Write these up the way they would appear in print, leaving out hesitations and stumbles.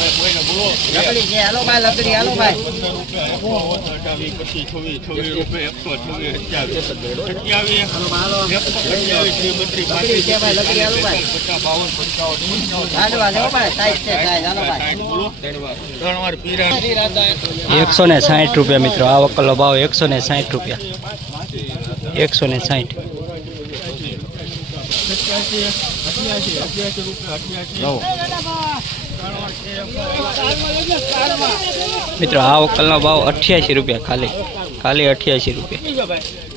લકડી છે હાલો ભાઈ લકડી હાલો ભાઈ 160 રૂપિયા મિત્રો આ વકલનો ભાવ 160 રૂપિયા 160 મિત્રો આ વકલનો ભાવ 88 રૂપિયા ખાલી 88 રૂપિયા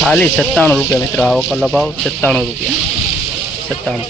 ખાલી 97 રૂપિયા મિત્રો આ વકલનો ભાવ 97 રૂપિયા 97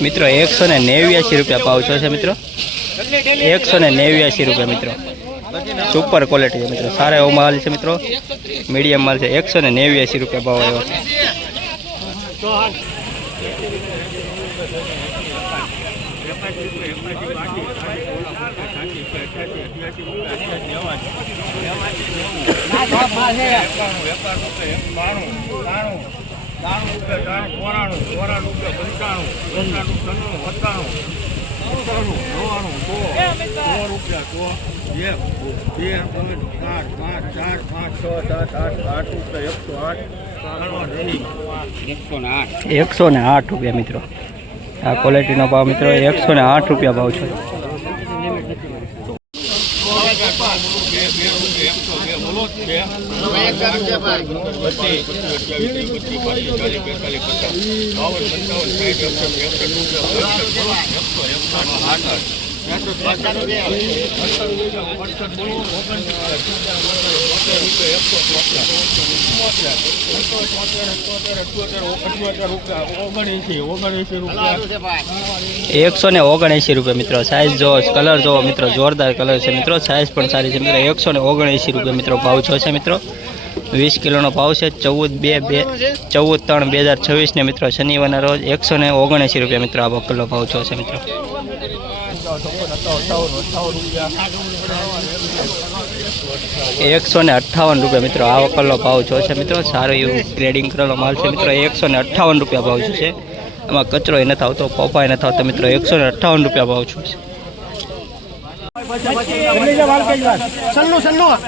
મિત્રો 189 રૂપિયા ભાવ છે મિત્રો 189 રૂપિયા મિત્રો સુપર ક્વોલિટી છે મિત્રો સારો એવો માલ છે મિત્રો મીડિયમ માલ છે 189 રૂપિયા ભાવ આવ્યો ₹108 રૂપિયા મિત્રો આ ક્વોલિટીનો ભાવ મિત્રો 108 રૂપિયા ભાવ છે ₹179 મિત્રો સાઈઝ જો કલર જો મિત્રો જોરદાર કલર છે મિત્રો સાઈઝ પણ સારી છે મિત્રો ₹179 મિત્રો ભાવ છે મિત્રો 20 કિલોનો ભાવ છે 14/3/2026 ને મિત્રો શનિવારના રોજ ₹179 મિત્રો આ વકલનો ભાવ છે મિત્રો ₹158 મિત્રો આ વકલનો ભાવ છે મિત્રો સારો એવું ગ્રેડિંગ કરેલો માલ છે મિત્રો ₹158 ભાવ છે એમાં કચરો એ નથી આવતો પોપાય નથી આવતો મિત્રો ₹158 ભાવ છે સન્નો સન્નો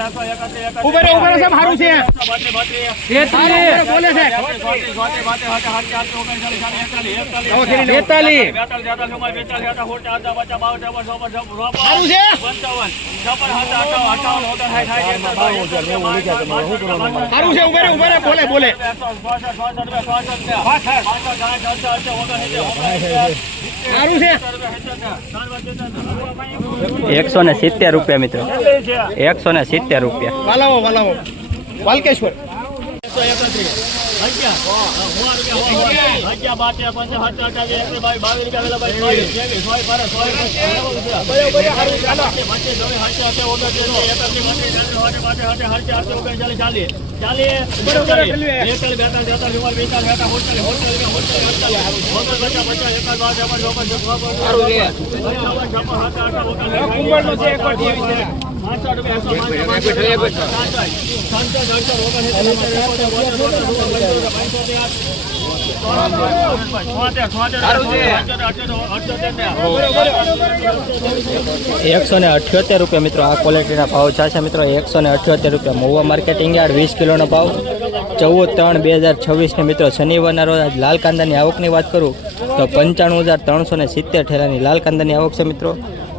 ઉભરે ઉભરે સાહેબ હારું છે બોલે છે 170 રૂપિયા મિત્રો 170 રૂપિયા વાલાવો વાલાવો વાલકેશ્વર ₹178 મિત્રો આ ક્વોલિટીના ભાવ છે મિત્રો 178 રૂપિયા મહુવા માર્કેટિંગ યાર્ડ 20 કિલોનો ભાવ 14/3/2026 ને મિત્રો શનિવારના રોજ આજ લાલ કાંદાની આવકની વાત કરું તો 95,370 ઠેલાની લાલ કાંદાની આવક છે મિત્રો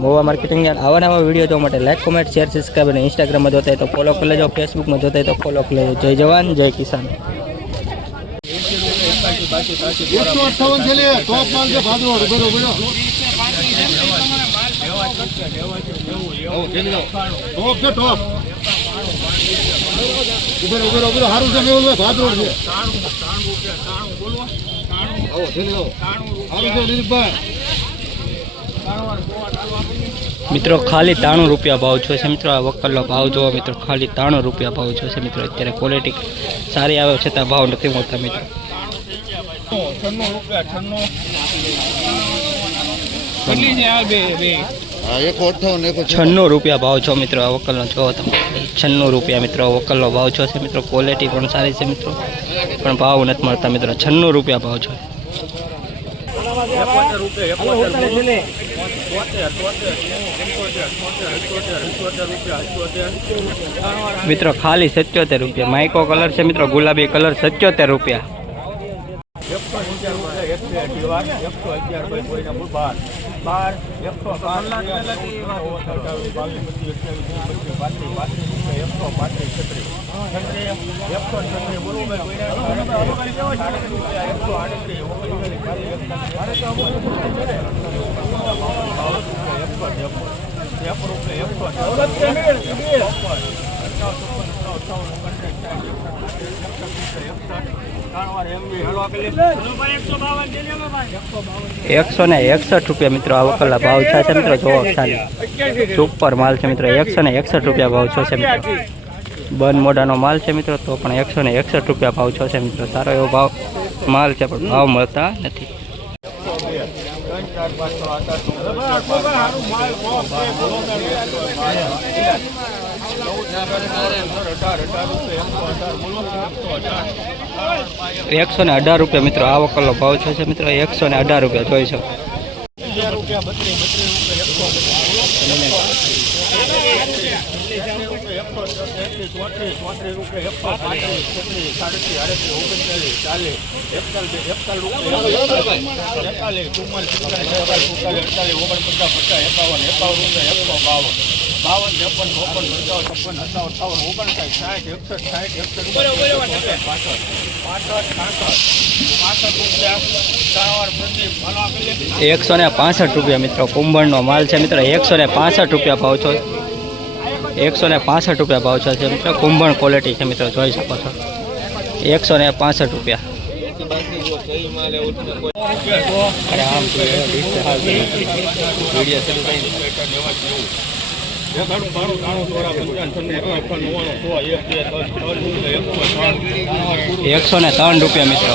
મહુવા માર્કેટિંગ યાર્ડ આવા નવા વિડીયો જોવા માટે લાઈક કોમેન્ટ શેર સબસ્ક્રાઈબ અને ઇન્સ્ટાગ્રામમાં જોતા હોય તો ફોલો કરી લેજો, ફેસબુકમાં જોતા હોય તો ફોલો કરી લેજો. જય જવાન જય કિસાન. 158 છે લે ટોપ માલ છે ભાદરો બરો બરો ટોપ છે ટોપ ઉભરો હારું છે મેવલ ભાદરો છે હારું છે દિલીપભાઈ. મિત્રો ખાલી 93 રૂપિયા ભાવ છે મિત્રો. આ વકલનો ભાવ જોવો મિત્રો, ખાલી 93 રૂપિયા ભાવ છે મિત્રો. અત્યારે ક્વોલિટી સારી આવે છતાં ભાવ નથી મળતા મિત્રો. 96 રૂપિયા ભાવ છો મિત્રો. આ વકલનો જોવો તમે, 96 રૂપિયા મિત્રો વકલનો ભાવ છે મિત્રો. ક્વોલિટી પણ સારી છે મિત્રો, પણ ભાવ નથી મળતા મિત્રો. 96 રૂપિયા ભાવ છે મિત્રો. ખાલી 77 રૂપિયા. માઇકો કલર છે મિત્રો, ગુલાબી કલર, 77 રૂપિયા. ₹161 મિત્રો. આ વકલના ભાવ છે મિત્રો. જોવો ખાલી સુપર માલ છે મિત્રો. 161 રૂપિયા ભાવ છે મિત્રો. બંધ મોઢાનો માલ છે મિત્રો, તો પણ 161 રૂપિયા ભાવ છે મિત્રો. સારો એવો ભાવ માલ છે, પણ ભાવ મળતા નથી. ₹118 મિત્રો. આ વકલનો ભાવ છે મિત્રો. 118 રૂપિયા જોઈ શકો. ₹165 મિત્રો. કુંભળનો માલ છે મિત્રો. 165 રૂપિયા ભાવ છે. 165 રૂપિયા ભાવ છે મિત્રો. કુંભણ ક્વોલિટી છે મિત્રો, જોઈ શકો છો. 165 રૂપિયા. ₹103 રૂપિયા મિત્રો.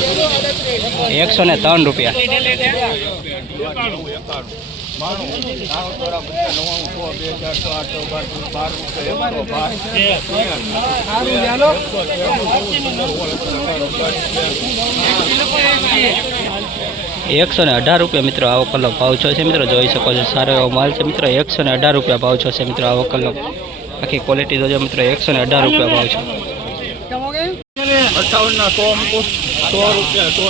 103 રૂપિયા. ₹118 મિત્રો. આ વકલનો ભાવ છે મિત્રો, જોઈ શકો છો. સારો એવો માલ છે મિત્રો. 118 રૂપિયા ભાવ છે મિત્રો. આ વકલનો આખી ક્વોલિટી જોજો મિત્રો. 118 રૂપિયા ભાવ છે. 58 ના 100 મૂકો. 100 રૂપિયા 100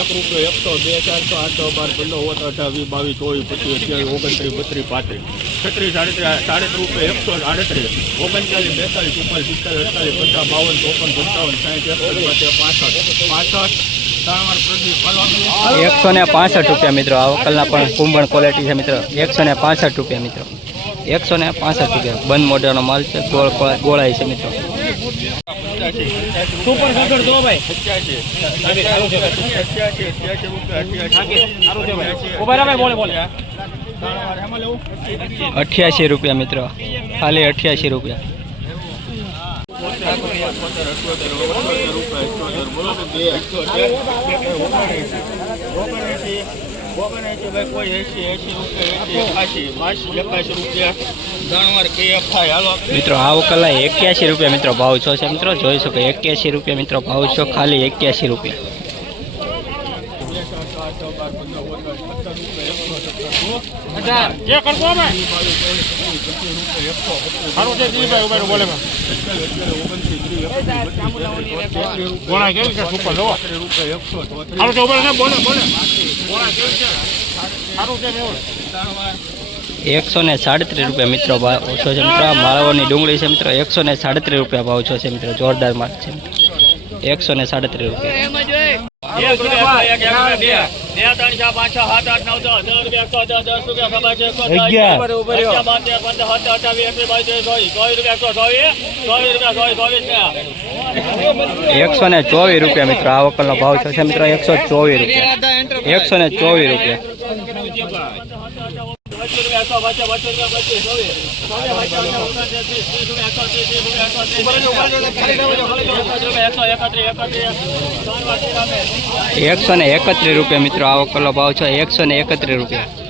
1 રૂપિયો 100 2 400 8 12 15 18 20 22 23 24 25 29 30 32 33 ₹165 રૂપિયા મિત્રો. આ વકલના પણ કુંભણ ક્વોલિટી છે મિત્રો. 165 રૂપિયા મિત્રો. 165 રૂપિયા. બંધ મોઢાનો માલ છે, ગોળાઈ છે મિત્રો. સુપર સગડ દો ભાઈ. 88 રૂપિયા મિત્રો. ખાલી 88 રૂપિયા. મિત્રો આ વકલના 81 રૂપિયા મિત્રો ભાવ છે મિત્રો. જોઈ શકો 81 રૂપિયા મિત્રો ભાવ છે. ખાલી 81 રૂપિયા. જે કરશો અમે સારું છે દિલીપભાઈ ઉભા બોલે ગોળા કેવી છે સુપર લો સારું છે ઉભા બોલે બોલે ગોળા કેવી છે સારું છે મેં 137 રૂપિયા મિત્રો ભાવ ઓછો છે મિત્રો. આ માળવાની ડુંગળી છે મિત્રો 137 રૂપિયા ભાવ ઓછો છે મિત્રો. જોરદાર માલ છે 137 રૂપિયા. એકસો ને 24 રૂપિયા મિત્રો આ વકલનો ભાવ છે મિત્રો. 124 રૂપિયા. 124 રૂપિયા. ₹131 મિત્રો આ વકલનો ભાવ છે. 131 રૂપિયા.